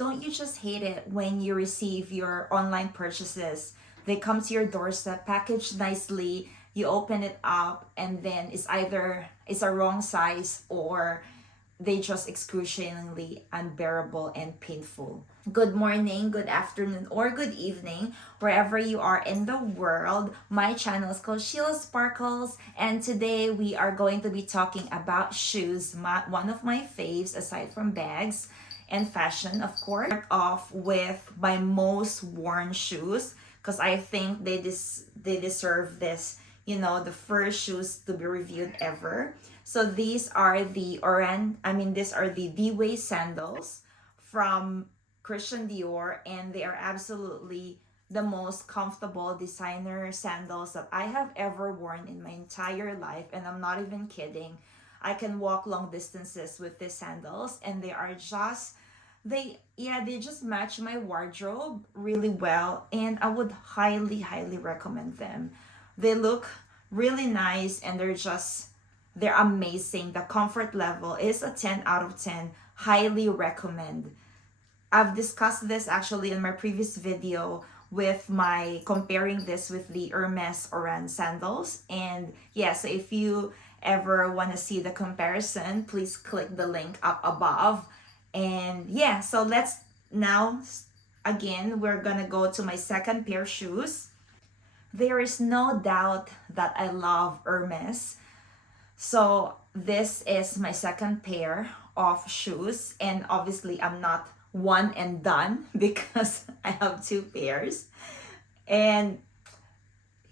don't you just hate it when you receive your online purchases? They come to your doorstep, packaged nicely, you open it up, and then it's a wrong size, or they just excruciatingly unbearable and painful. Good morning, good afternoon, or good evening, wherever you are in the world. My channel is called Sheila Sparkles, and today we are going to be talking about shoes, one of my faves aside from bags and fashion, of course. Start off with my most worn shoes because I think they deserve this, the first shoes to be reviewed ever. So these are the these are the Dway sandals from Christian Dior, and they are absolutely the most comfortable designer sandals that I have ever worn in my entire life, and I'm not even kidding. I can walk long distances with these sandals, and they just match my wardrobe really well, and I would highly recommend them. They look really nice, and they're amazing. The comfort level is a 10 out of 10. Highly recommend. I've discussed this actually in my previous video with my comparing this with the Hermes Oran sandals. And yeah, so if you ever want to see the comparison, please click the link up above. And yeah, so let's now, again, we're gonna go to my second pair of shoes. There is no doubt that I love Hermes. So this is my second pair of shoes, and obviously I'm not one and done because I have two pairs. And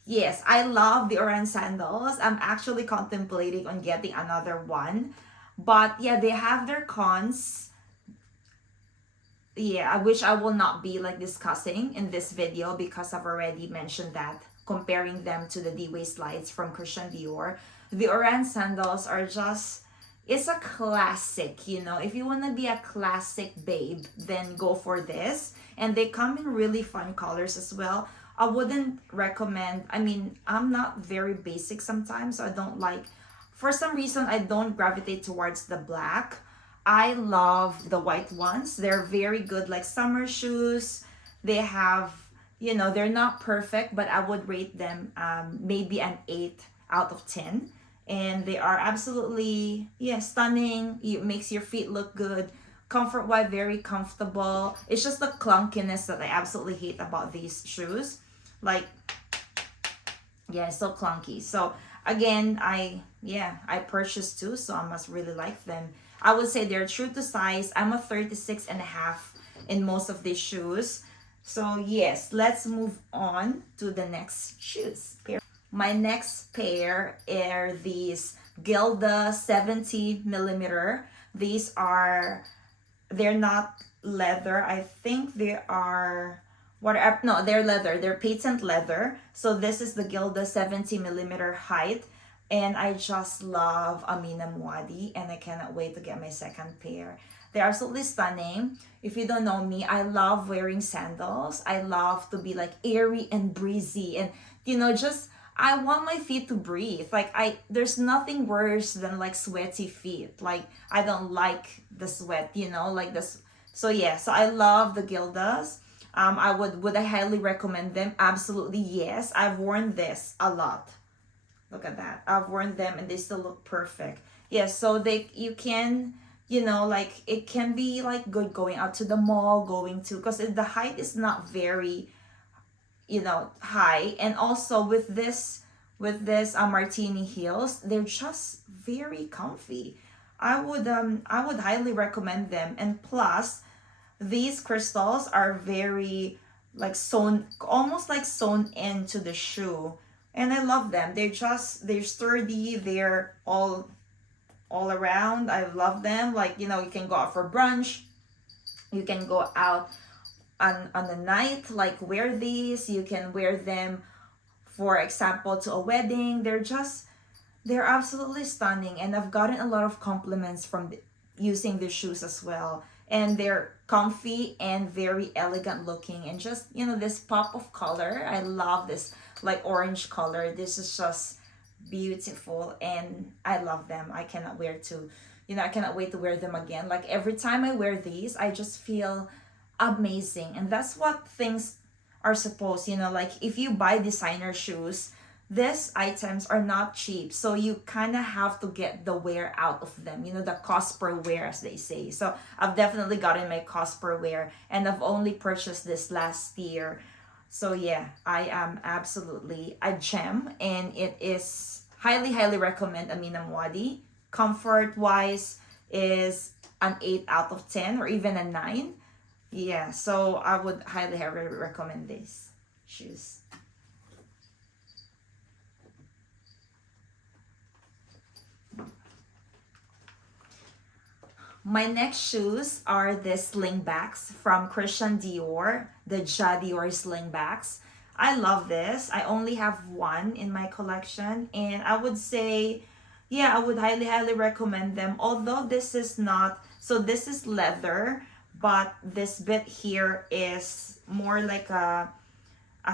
yes, I love the orange sandals. I'm actually contemplating on getting another one. But yeah, they have their cons. Yeah, which I will not be discussing in this video because I've already mentioned that, comparing them to the Dway Slides from Christian Dior. The orange sandals are it's a classic, If you want to be a classic babe, then go for this. And they come in really fun colors as well. I wouldn't recommend, I'm not very basic sometimes, so for some reason, I don't gravitate towards the black. I love the white ones. They're very good, like summer shoes. They have, they're not perfect, but I would rate them maybe an 8 out of 10. And they are absolutely, stunning. It makes your feet look good. Comfort-wise, very comfortable. It's just the clunkiness that I absolutely hate about these shoes. It's so clunky. So again, I purchased two, so I must really like them. I would say they're true to size. I'm a 36 and a half in most of these shoes. So yes, let's move on to the next shoes. My next pair are these Gilda 70 millimeter. They're not leather. I think they are, no, they're leather. They're patent leather. So this is the Gilda 70 millimeter height. And I just love Amina Muaddi, and I cannot wait to get my second pair. They're absolutely stunning. If you don't know me, I love wearing sandals. I love to be airy and breezy, and I want my feet to breathe. There's nothing worse than sweaty feet. I don't like the sweat, like this. So yeah, so I love the Gildas. Would I highly recommend them? Absolutely yes. I've worn this a lot. Look at that. I've worn them and they still look perfect. Yes, so you can, it can be good going out to the mall, because the height is not very, high. And also with this martini heels, they're just very comfy. I would highly recommend them. And plus, these crystals are very almost sewn into the shoe, and I love them. They're sturdy. They're all around. I love them. You can go out for brunch. You can go out on the night, wear these. You can wear them, for example, to a wedding. They're absolutely stunning, and I've gotten a lot of compliments from using these shoes as well. And they're comfy and very elegant looking, and just this pop of color. I love this orange color. This is just beautiful, and I love them. I cannot wait to wear them again. Every time I wear these, I just feel amazing. And that's what things are supposed, like if you buy designer shoes, these items are not cheap. So you kind of have to get the wear out of them, the cost per wear, as they say. So I've definitely gotten my cost per wear, and I've only purchased this last year. So yeah, I am absolutely a gem, and it is highly, highly recommend Amina Muaddi. Comfort wise is an 8 out of 10 or even a 9. Yeah, so I would highly, highly recommend these shoes. My next shoes are the slingbacks from Christian Dior, the Dior slingbacks. I love this. I only have one in my collection, and I would say, yeah, I would highly, highly recommend them. Although this is not, so this is leather, but this bit here is more like a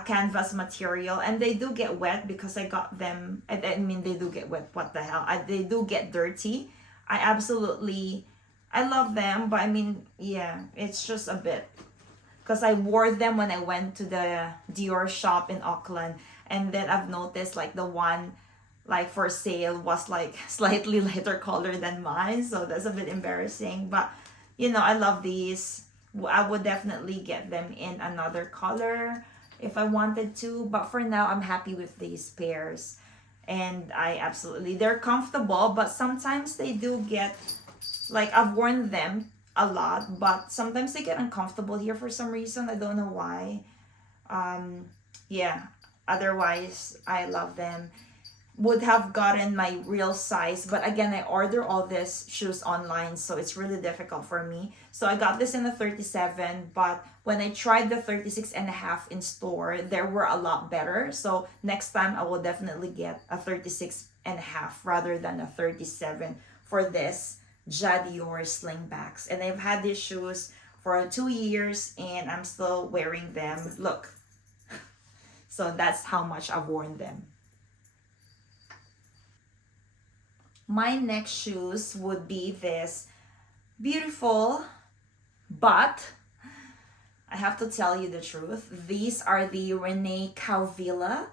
canvas material, and they do get wet because I got them. I mean, they do get wet. What the hell? They do get dirty. I absolutely, I love them, but I mean, yeah, it's just a bit, because I wore them when I went to the Dior shop in Auckland, and then I've noticed like the one like for sale was like slightly lighter color than mine, so that's a bit embarrassing. But I love these. I would definitely get them in another color if I wanted to, but for now I'm happy with these pairs. And I absolutely, they're comfortable, but sometimes they do get, like, I've worn them a lot, but sometimes they get uncomfortable here for some reason. I don't know why. Yeah, otherwise I love them. Would have gotten my real size, but again, I order all these shoes online, so it's really difficult for me. So I got this in a 37, but when I tried the 36 and a half in store, there were a lot better. So next time I will definitely get a 36 and a half rather than a 37 for this Dior slingbacks. And I've had these shoes for 2 years and I'm still wearing them. Look. So that's how much I've worn them. My next shoes would be this beautiful, but I have to tell you the truth. These are the Renee Caovilla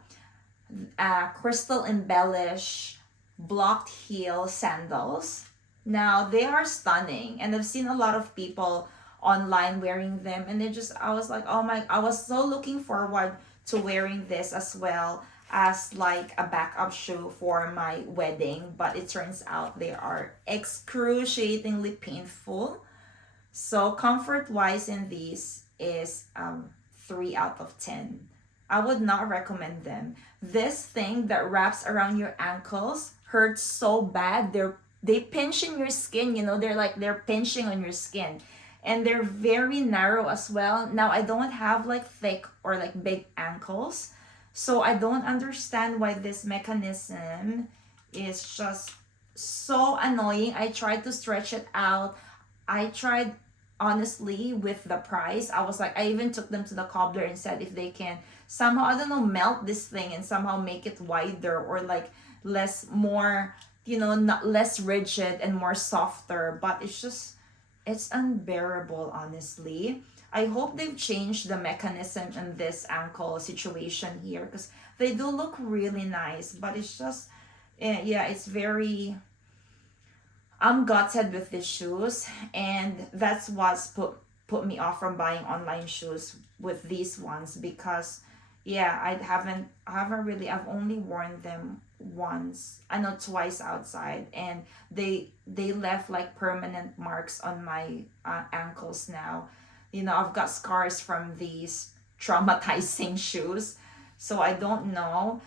crystal embellished blocked heel sandals. Now they are stunning, and I've seen a lot of people online wearing them, and I was like, oh my, I was so looking forward to wearing this as well as like a backup shoe for my wedding, but it turns out they are excruciatingly painful. So comfort wise in these is 3 out of 10. I would not recommend them. This thing that wraps around your ankles hurts so bad. They pinch in your skin, they're pinching on your skin. And they're very narrow as well. Now I don't have like thick or like big ankles, so I don't understand why this mechanism is just so annoying. I tried to stretch it out. I tried, honestly, with the price. I was like, I even took them to the cobbler and said if they can somehow, I don't know, melt this thing and somehow make it wider or like more, not less rigid and more softer. But it's unbearable, honestly. I hope they've changed the mechanism in this ankle situation here, because they do look really nice, but it's just, yeah, it's very, I'm gutted with these shoes, and that's what's put me off from buying online shoes with these ones, because yeah, I've only worn them once, I know, twice outside, and they left like permanent marks on my ankles now. I've got scars from these traumatizing shoes, so I don't know.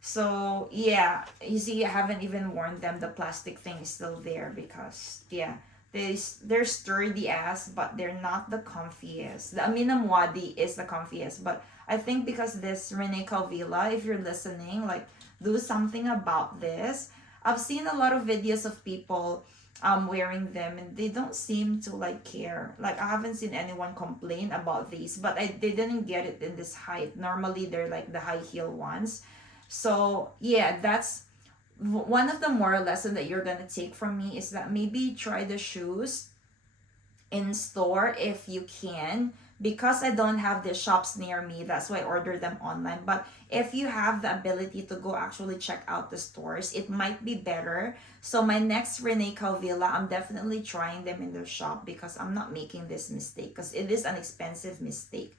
So yeah, you see, I haven't even worn them. The plastic thing is still there because yeah, they're sturdy as, but they're not the comfiest. The Amina Muaddi is the comfiest, but I think because this Renee Caovilla, if you're listening, like, do something about this. I've seen a lot of videos of people wearing them, and they don't seem to like care. Like, I haven't seen anyone complain about these, but they didn't get it in this height. Normally they're like the high heel ones. So yeah, that's one of the moral lesson that you're gonna take from me, is that maybe try the shoes in store if you can, because I don't have the shops near me, that's why I order them online. But if you have the ability to go actually check out the stores, it might be better. So my next Renee Caovilla, I'm definitely trying them in the shop because I'm not making this mistake, because it is an expensive mistake.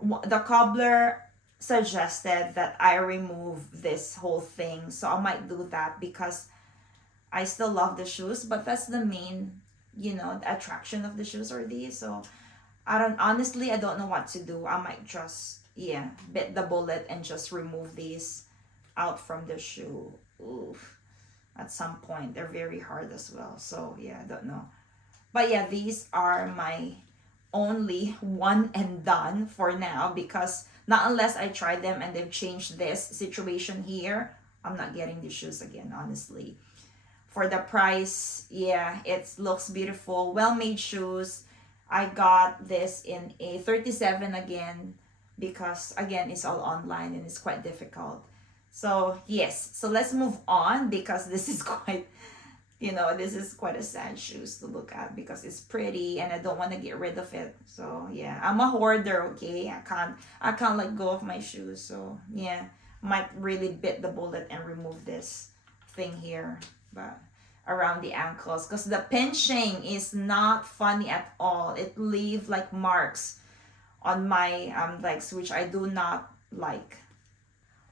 The cobbler suggested that I remove this whole thing, so I might do that because I still love the shoes, but that's the main, the attraction of the shoes are these. So I don't know what to do. I might just, bit the bullet and just remove these out from the shoe. Oof. At some point, they're very hard as well. So yeah, I don't know. But yeah, these are my only one and done for now, because not unless I try them and they've changed this situation here, I'm not getting these shoes again, honestly. For the price, yeah, it looks beautiful. Well-made shoes. I got this in a 37 again, because again, it's all online and it's quite difficult. So yes, so let's move on, because this is quite, this is quite a sad shoes to look at because it's pretty and I don't want to get rid of it. So yeah, I'm a hoarder, okay? I can't let go of my shoes. So yeah, might really bit the bullet and remove this thing here, but around the ankles, because the pinching is not funny at all. It leave like marks on my legs, which I do not like.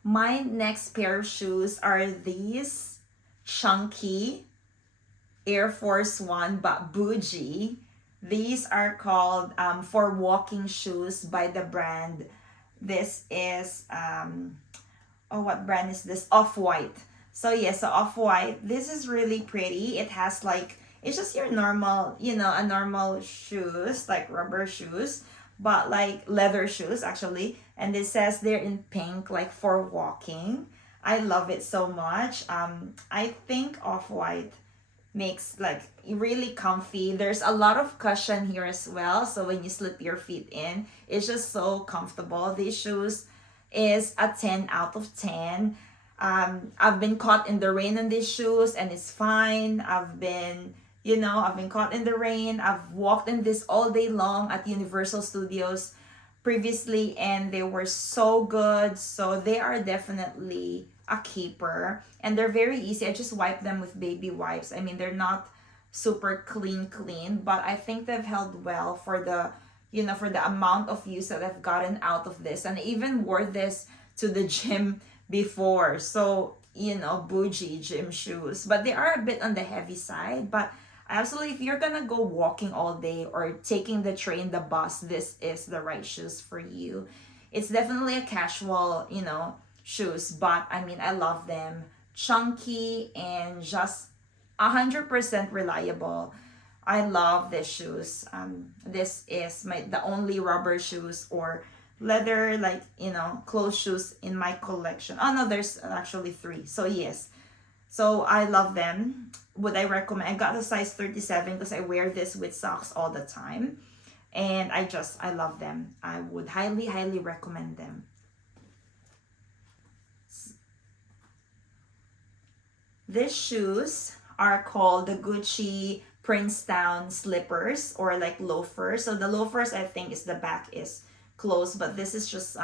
My next pair of shoes are these chunky Air Force One, but bougie. These are called for walking shoes by the brand. This is what brand is this? Off-White. So yeah, so Off-White. This is really pretty. It has like, it's just your normal, a normal shoes, like rubber shoes, but like leather shoes actually. And it says they're in pink, like for walking. I love it so much. I think Off-White makes like really comfy. There's a lot of cushion here as well, so when you slip your feet in, it's just so comfortable. These shoes is a 10 out of 10. I've been caught in the rain in these shoes and it's fine. I've been caught in the rain. I've walked in this all day long at Universal Studios previously and they were so good. So they are definitely a keeper and they're very easy. I just wipe them with baby wipes. I mean, they're not super clean, but I think they've held well for the for the amount of use that I've gotten out of this. And I even wore this to the gym before. So bougie gym shoes, but they are a bit on the heavy side. But absolutely, if you're gonna go walking all day or taking the train, the bus, this is the right shoes for you. It's definitely a casual shoes, but I mean, I love them. Chunky and just 100% reliable. I love these shoes. This is the only rubber shoes or leather, like closed shoes in my collection. Oh no, there's actually 3. So yes, so I love them. Would I recommend? I got the size 37 because I wear this with socks all the time, and I love them. I would highly recommend them. These shoes are called the Gucci Princeton slippers, or like loafers. So the loafers, I think, is the back is closed, but this is just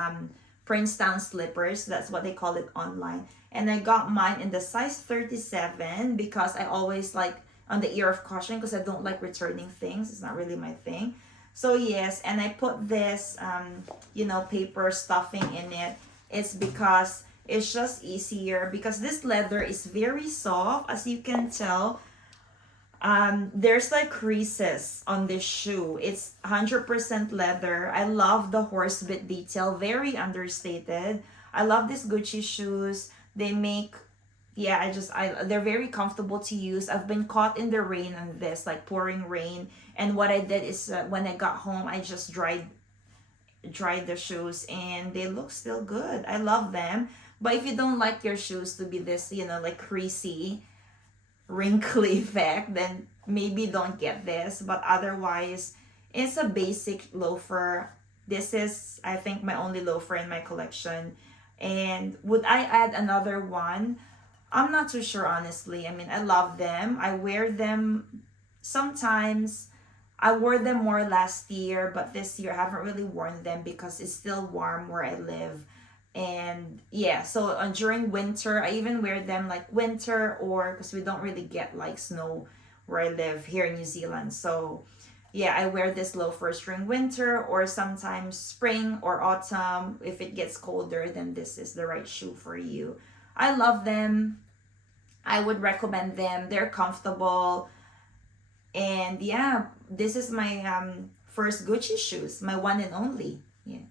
Princeton slippers. That's what they call it online. And I got mine in the size 37 because I always like on the ear of caution, because I don't like returning things. It's not really my thing. So yes, and I put this paper stuffing in it. It's because it's just easier, because this leather is very soft, as you can tell. There's like creases on this shoe. It's 100% leather. I love the horse bit detail, very understated. I love these Gucci shoes. They make, they're very comfortable to use. I've been caught in the rain on this, like pouring rain, and what I did is when I got home, I just dried the shoes and they look still good. I love them. But if you don't like your shoes to be this, like creasy, wrinkly effect, then maybe don't get this. But otherwise, it's a basic loafer. This is, I think, my only loafer in my collection. And would I add another one? I'm not too sure, honestly. I mean, I love them. I wear them sometimes. I wore them more last year, but this year I haven't really worn them because it's still warm where I live. And yeah, so during winter, I even wear them like winter, or because we don't really get like snow where I live here in New Zealand. So yeah, I wear this loafers during winter or sometimes spring or autumn. If it gets colder, then this is the right shoe for you. I love them. I would recommend them. They're comfortable. And yeah, this is my first Gucci shoes, my one and only. Yeah.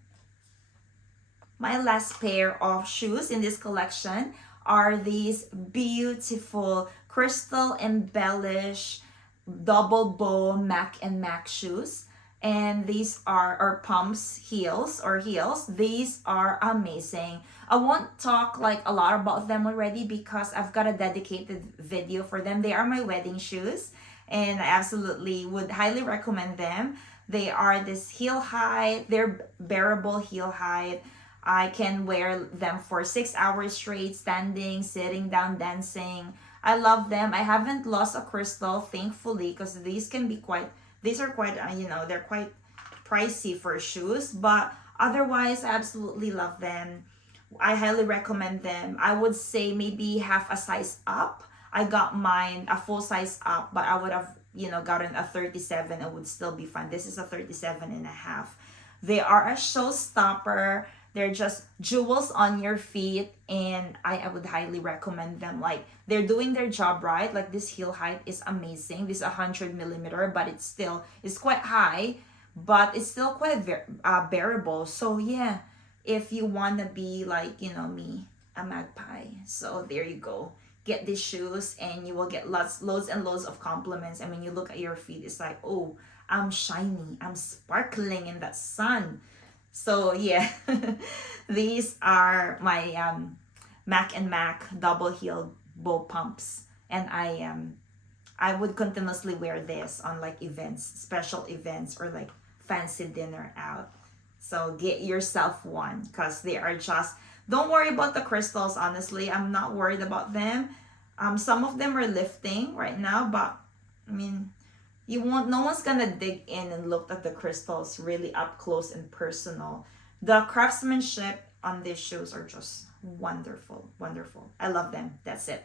My last pair of shoes in this collection are these beautiful crystal embellished double bow Mach and Mach shoes. And these are our pumps heels or heels. These are amazing. I won't talk like a lot about them already because I've got a dedicated video for them. They are my wedding shoes and I absolutely would highly recommend them. They are this heel height, they're bearable heel height. I can wear them for 6 hours straight, standing, sitting down, dancing. I love them. I haven't lost a crystal, thankfully, because these are quite, they're quite pricey for shoes. But otherwise, I absolutely love them. I highly recommend them. I would say maybe half a size up. I got mine a full size up, but I would have, gotten a 37. It would still be fine. This is a 37 and a half. They are a showstopper. They're just jewels on your feet, and I would highly recommend them. Like, they're doing their job right. Like, this heel height is amazing. This is 100 millimeter, but it's quite high, but it's still quite bearable. So yeah, if you want to be like, me, a magpie. So there you go. Get these shoes and you will get loads and loads of compliments. And when you look at your feet, it's like, oh, I'm shiny. I'm sparkling in that sun. So yeah, these are my Mach and Mach double heel bow pumps, and I would continuously wear this on like events, special events, or like fancy dinner out. So get yourself one because they are just. Don't worry about the crystals. Honestly, I'm not worried about them. Some of them are lifting right now, but I mean, no one's gonna dig in and look at the crystals really up close and personal. The craftsmanship on these shoes are just wonderful. I love them. That's it.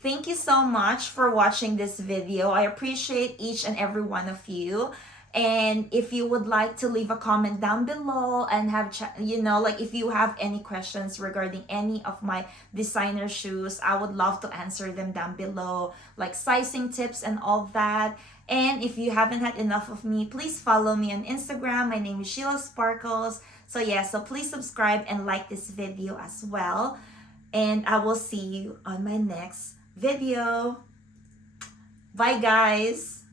Thank you so much for watching this video. I appreciate each and every one of you. And if you would like to leave a comment down below and like if you have any questions regarding any of my designer shoes, I would love to answer them down below, like sizing tips and all that. And if you haven't had enough of me, please follow me on Instagram. My name is Sheila Sparkles. So yeah, so please subscribe and like this video as well. And I will see you on my next video. Bye guys.